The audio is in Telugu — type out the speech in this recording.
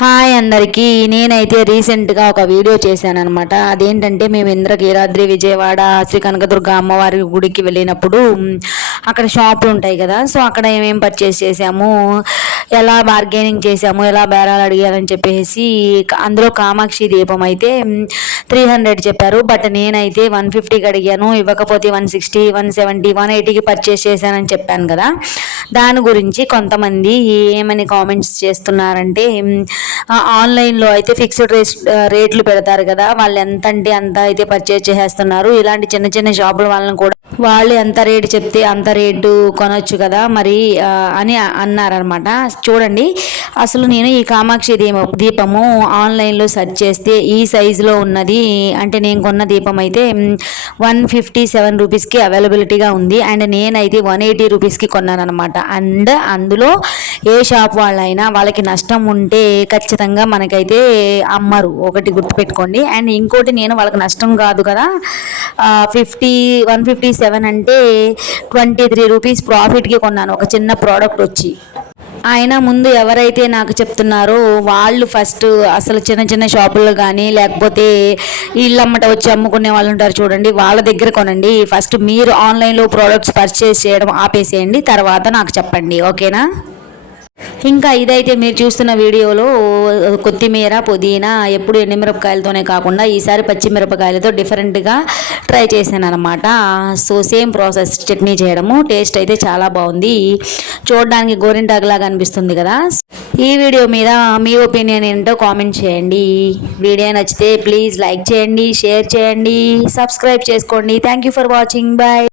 హాయ్ అందరికీ. నేనైతే రీసెంట్గా ఒక వీడియో చేశానమాట. అదేంటంటే మేము ఇంద్రకీలాద్రి విజయవాడ శ్రీ కనకదుర్గ అమ్మవారి గుడికి వెళ్ళినప్పుడు అక్కడ షాపులు ఉంటాయి కదా. సో అక్కడ ఏమేం పర్చేస్ చేసాము, ఎలా బార్గెనింగ్ చేసాము, ఎలా బేరాలు అడిగారని చెప్పేసి అందులో కామాక్షి దీపం అయితే 300 చెప్పారు. బట్ నేనైతే 150కి అడిగాను. ఇవ్వకపోతే 160, 170, 180కి పర్చేస్ చేశానని చెప్పాను కదా. దాని గురించి కొంతమంది ఏమని కామెంట్స్ చేస్తున్నారంటే, ఆన్లైన్లో అయితే ఫిక్స్డ్ రేట్లు పెడతారు కదా, వాళ్ళు ఎంత అంటే అంత అయితే పర్చేజ్ చేసేస్తున్నారు. ఇలాంటి చిన్న చిన్న షాపుల వాళ్ళని కూడా వాళ్ళు ఎంత రేటు చెప్తే అంత రేటు కొనొచ్చు కదా మరి అని అన్నారనమాట. చూడండి, అసలు నేను ఈ కామాక్షి దీపము ఆన్లైన్లో సెర్చ్ చేస్తే ఈ సైజులో ఉన్నది, అంటే నేను కొన్న దీపం అయితే 157 రూపీస్కి అవైలబిలిటీగా ఉంది. అండ్ నేనైతే 180 రూపీస్కి కొన్నాను అనమాట. అండ్ అందులో ఏ షాప్ వాళ్ళైనా వాళ్ళకి నష్టం ఉంటే ఖచ్చితంగా మనకైతే అమ్మరు, ఒకటి గుర్తుపెట్టుకోండి. అండ్ ఇంకోటి, నేను వాళ్ళకి నష్టం కాదు కదా, 157 అంటే 23 రూపీస్ ప్రాఫిట్కి కొన్నాను ఒక చిన్న ప్రోడక్ట్ వచ్చి. ఆయన ముందు ఎవరైతే నాకు చెప్తున్నారో వాళ్ళు ఫస్ట్ అసలు చిన్న చిన్న షాపుల్లో కానీ లేకపోతే ఇళ్ళమ్మట వచ్చి అమ్ముకునే వాళ్ళు ఉంటారు చూడండి, వాళ్ళ దగ్గర కొనండి. ఫస్ట్ మీరు ఆన్లైన్లో ప్రోడక్ట్స్ పర్చేస్ చేయడం ఆపేసేయండి, తర్వాత నాకు చెప్పండి, ఓకేనా. ఇంకా ఇదైతే మీరు చూస్తున్న వీడియోలో కొత్తిమీర, పుదీనా ఎప్పుడు ఎండుమిరపకాయలతోనే కాకుండా ఈసారి పచ్చిమిరపకాయలతో డిఫరెంట్గా ట్రై చేశాను అనమాట. సో సేమ్ ప్రాసెస్ చట్నీ చేయడము, టేస్ట్ అయితే చాలా బాగుంది. చూడడానికి గోరింటాకులాగా అనిపిస్తుంది కదా. ఈ వీడియో మీద మీ ఒపీనియన్ ఏంటో కామెంట్ చేయండి. వీడియో నచ్చితే ప్లీజ్ లైక్ చేయండి, షేర్ చేయండి, సబ్స్క్రైబ్ చేసుకోండి. Thank you for watching. Bye.